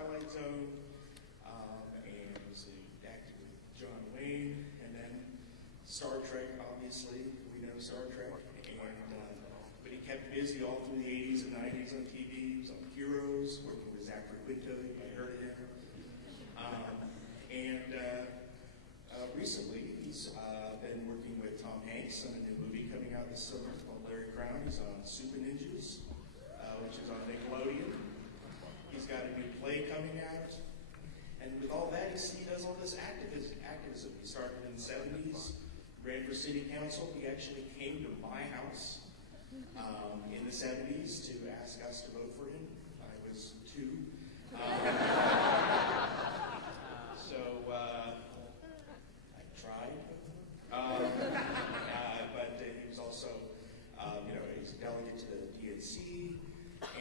Twilight Zone, and was active with John Wayne, and then Star Trek, obviously. We know Star Trek. But he kept busy all through the 80s and 90s on TV. He was on Heroes, working with Zachary Quinto. You might have heard of him. Recently, he's been working with Tom Hanks on a new movie coming out this summer called Larry Crown. He's on Super Ninjas, which is on Nickelodeon. He's got a new play coming out. And with all that, he does all this activism. He started in the 70s, ran for city council. He actually came to my house in the 70s to ask us to vote for him. I was 2. I tried. But he was also, he's a delegate to the DNC.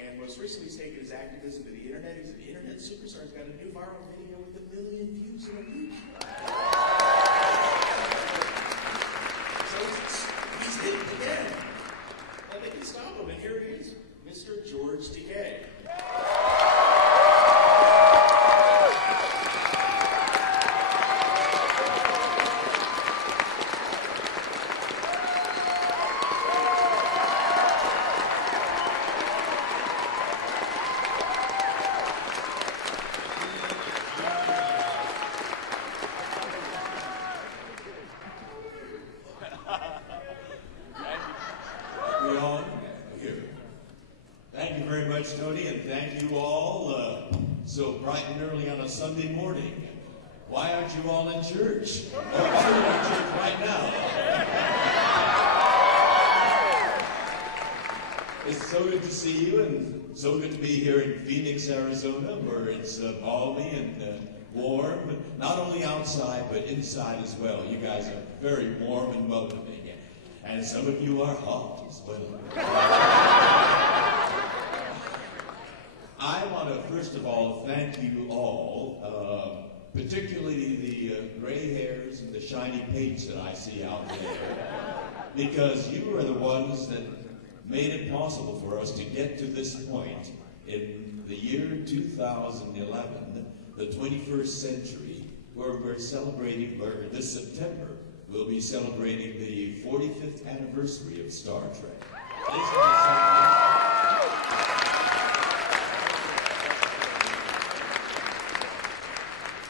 And most recently, he's taken his activism to the internet. He's an internet superstar. He's got a new viral video with 1 million views in a week. So he's hit it again. Well, they can stop him, and here he is, Mr. George Takei. Sunday morning. Why aren't you all in church? I'm sure you're in church right now. It's so good to see you, and so good to be here in Phoenix, Arizona, where it's balmy and warm, not only outside, but inside as well. You guys are very warm and welcoming, and some of you are hot as well. I want to, first of all, thank you all, particularly the gray hairs and the shiny paints that I see out there, because you are the ones that made it possible for us to get to this point in the year 2011, the 21st century, where we're celebrating, where this September, we'll be celebrating the 45th anniversary of Star Trek.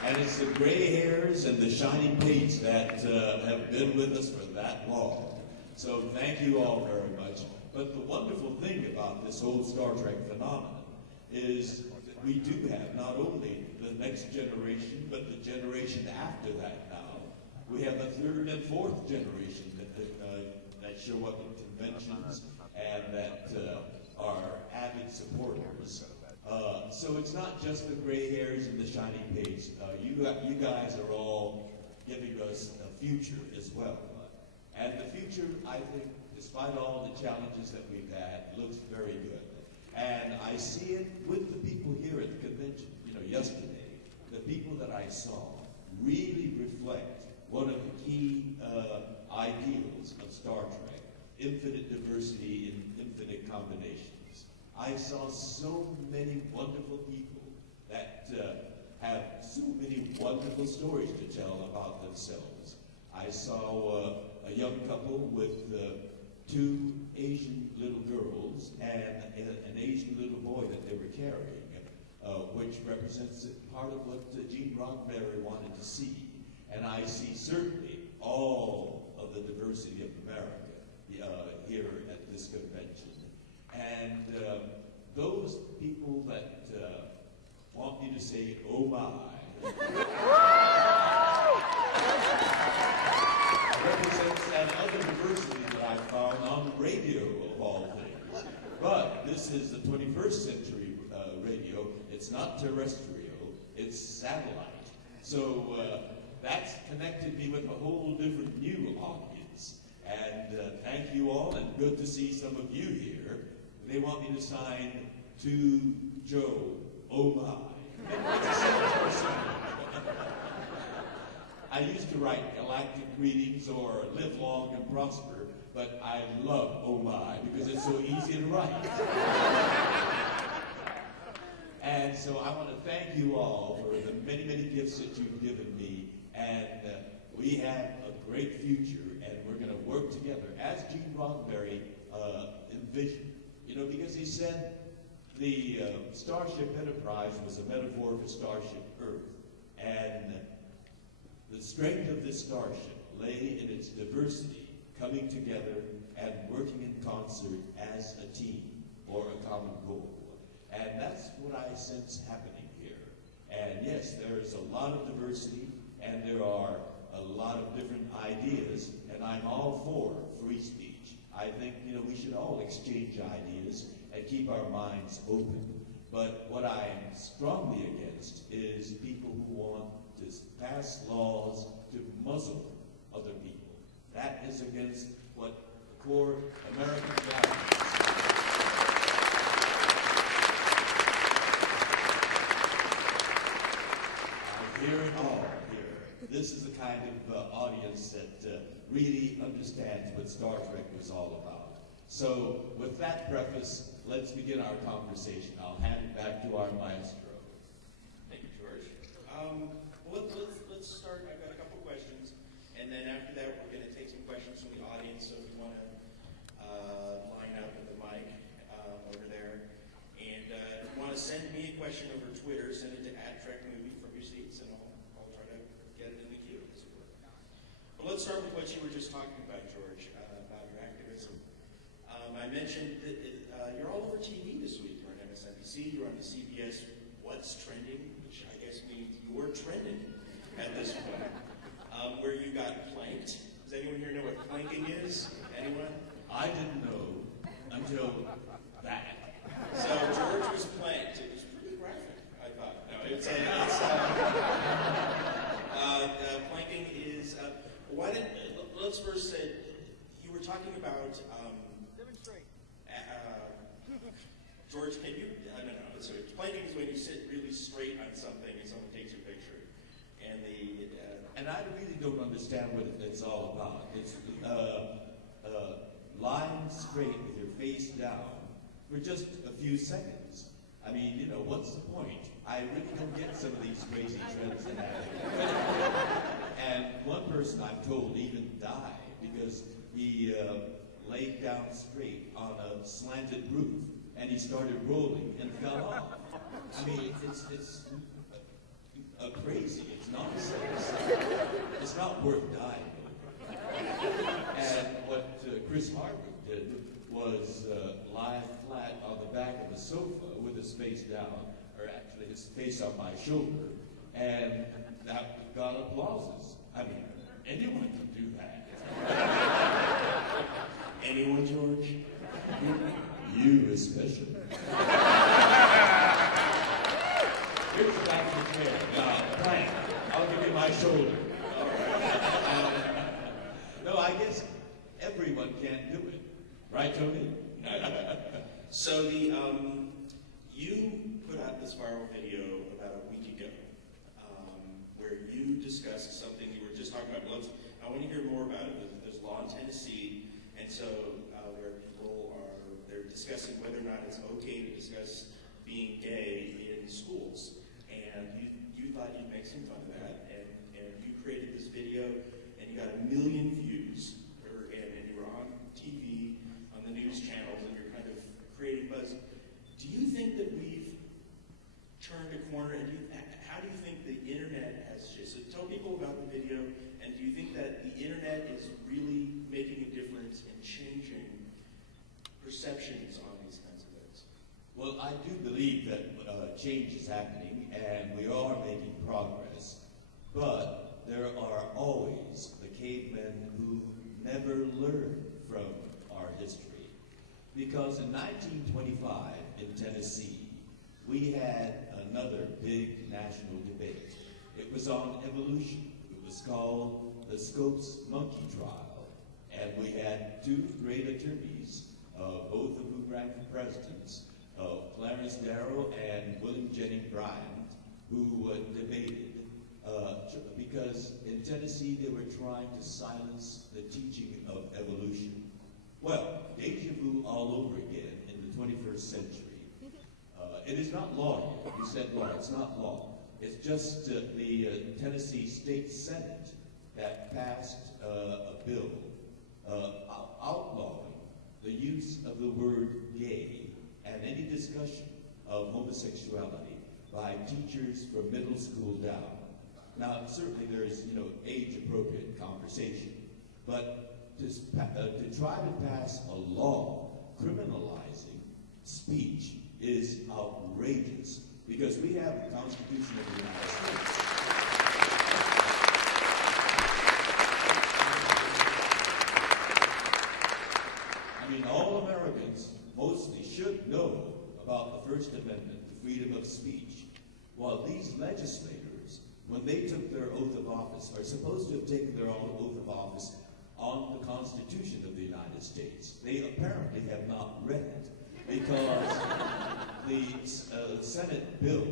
And it's the gray hairs and the shiny paints that have been with us for that long. So thank you all very much. But the wonderful thing about this whole Star Trek phenomenon is that we do have not only the next generation, but the generation after that now. We have the 3rd and 4th generation that show up at conventions and that are avid supporters. So it's not just the gray hairs and the shiny paints. You guys are all giving us a future as well. And the future, I think, despite all the challenges that we've had, looks very good. And I see it with the people here at the convention. Yesterday, the people that I saw really reflect one of the key ideals of Star Trek, infinite diversity in infinite combinations. I saw so many wonderful people that have so many wonderful stories to tell about themselves. I saw a young couple with 2 Asian little girls and an Asian little boy that they were carrying, which represents part of what Gene Roddenberry wanted to see. And I see certainly all of the diversity of America here at this convention. And those people that want me to say, oh my, represents that other diversity that I found on radio of all things. But this is the 21st century radio. It's not terrestrial, it's satellite. So that's connected me with a whole different new audience. And thank you all, and good to see some of you here. They want me to sign to Joe, oh my. I used to write galactic greetings or live long and prosper, but I love oh my because it's so easy to write. And so so I want to thank you all for the many, many gifts that you've given me. And we have a great future, and we're going to work together, as Gene Roddenberry envisioned. You know, because he said the Starship Enterprise was a metaphor for Starship Earth. And the strength of this starship lay in its diversity, coming together and working in concert as a team for a common goal. And that's what I sense happening here. And yes, there is a lot of diversity, and there are a lot of different ideas, and I'm all for free speech. I think, you know, we should all exchange ideas and keep our minds open. But what I am strongly against is people who want to pass laws to muzzle other people. That is against what core American values. I hear it all here. This is the kind of audience that really understands what Star Trek was all about. So with that preface, let's begin our conversation. I'll hand it back to our maestro. Thank you, George. Let's start. I've got a couple questions, and then after that, we're going to take some questions from the audience. So if you want to line up at the mic over there, and if you want to send me a question over Twitter, send it to @TrekMovie from your seats, and I'll try to get it in the queue. But let's start with what you were just talking about, George, about your activism. I mentioned that you're all over TV this week. You're on MSNBC, you're on the CBS What's Trending, which I guess means you're trending at this point, where you got planked. Does anyone here know what planking is? Anyone? I didn't know until that. So George was planked. It was pretty graphic, I thought. No, planking is, let's first say, you were talking about, demonstrate. George, can you, no, so planking is when you sit really straight on something and someone takes your picture. And I really don't understand what it's all about. It's lying straight with your face down for just a few seconds. I mean, you know, what's the point? I really don't get some of these crazy trends that happen. And one person, I'm told, even died because he laid down straight on a slanted roof, and he started rolling and fell off. I mean, it's crazy. It's nonsense. It's not worth dying over. And what Chris Hardwick did was lie flat on the back of the sofa with his face down, or actually his face on my shoulder, and that got applauses. I mean, anyone can do that. Anyone, George? You especially. Here's the back of the chair. Now, plank. I'll give you my shoulder. No, I guess everyone can't do it. Right, Tony? So you put out this viral video about a week ago where you discussed something you were just talking about. I want to hear more about it. There's law in Tennessee, and so where people they're discussing whether or not it's okay to discuss being gay in schools. And you thought you'd make some fun of that, and you created this video, and you got 1 million views, and you were on TV, on the news channels, and you're kind of creating buzz. Do you think that we've turned a corner, and how do you think the internet has shifted? So tell people about the video, and do you think that the internet is really making a difference in changing perceptions on these kinds of things? Well, I do believe that change is happening, and we are making progress, but there are always the cavemen who never learned from our history. Because in 1925 in Tennessee, we had another big national debate. It was on evolution. It was called the Scopes Monkey Trial, and we had two great attorneys, both of whom ran for presidents, Clarence Darrow and William Jennings Bryan, who debated because in Tennessee they were trying to silence the teaching of evolution. Well, deja vu all over again in the 21st century. It is not law. You said law. It's not law. It's just the Tennessee State Senate that passed a bill outlawing the use of the word gay and any discussion of homosexuality by teachers from middle school down. Now, certainly there is, age-appropriate conversation, but to try to pass a law criminalizing speech is outrageous, because we have the Constitution of the United States. I mean, all Americans mostly should know about the First Amendment, the freedom of speech, while these legislators, when they took their oath of office, are supposed to have taken their oath of office on the Constitution of the United States. They apparently have not read it, because the Senate bill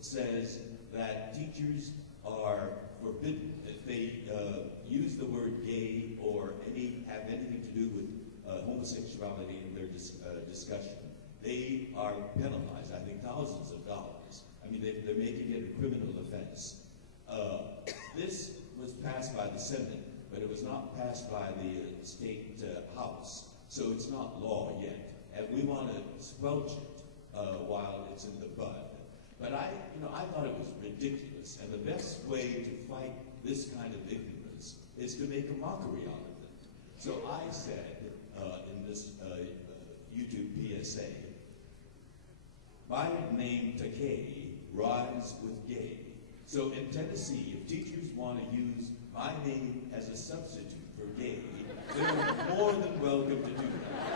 says that teachers are forbidden, if they use the word gay or have anything to do with homosexuality in their discussion, they are penalized, I think, thousands of dollars. I mean, they're making it a criminal offense. This was passed by the Senate, but it was not passed by the state House, so it's not law yet. And we want to squelch it while it's in the bud. But I thought it was ridiculous, and the best way to fight this kind of ignorance is to make a mockery out of it. So I said in this YouTube PSA, my name Takei rhymes with gay. So in Tennessee, if teachers want to use my name as a substitute for gay, they're more than welcome to do that.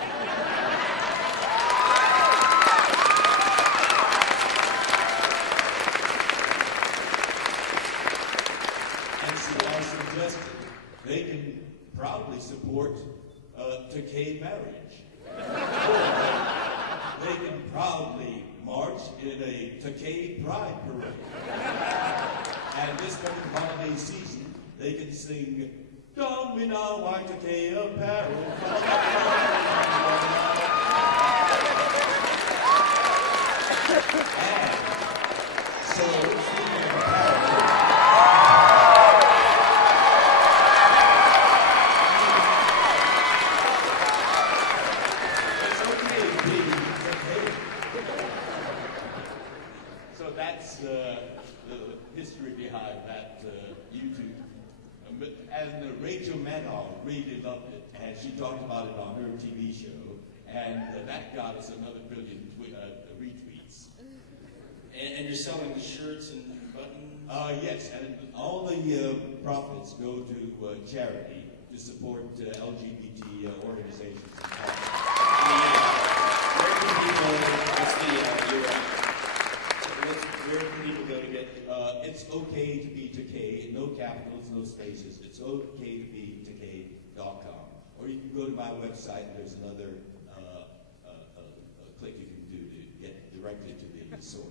And so I suggested they can proudly support Takei marriage. Or they can proudly march in a Takei pride parade. And this coming holiday season, they can sing, "Don we now white Takei apparel." And so, speaking of apparel, it's okay to be Takei. So that's the history behind that YouTube. And Rachel Maddow really loved it, and she talked about it on her TV show, and that got us another billion retweets. And you're selling the shirts and buttons? Yes, and all the profits go to charity to support LGBT organizations. Where can people go to get? It's okay to be Takei, no capitals, no spaces. It's okay to be Takei.com. Or you can go to my website, and there's another click you can do to get directly to the source.